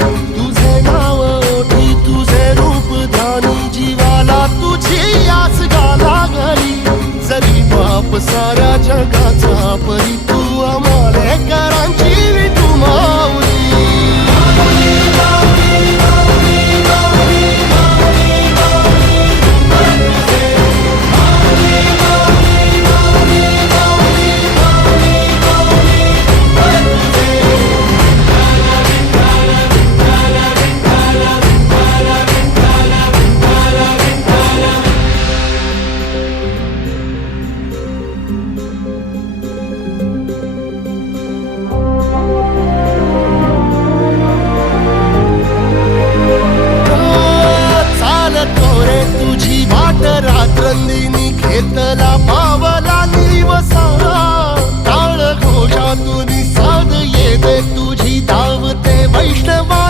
Thank you. virtude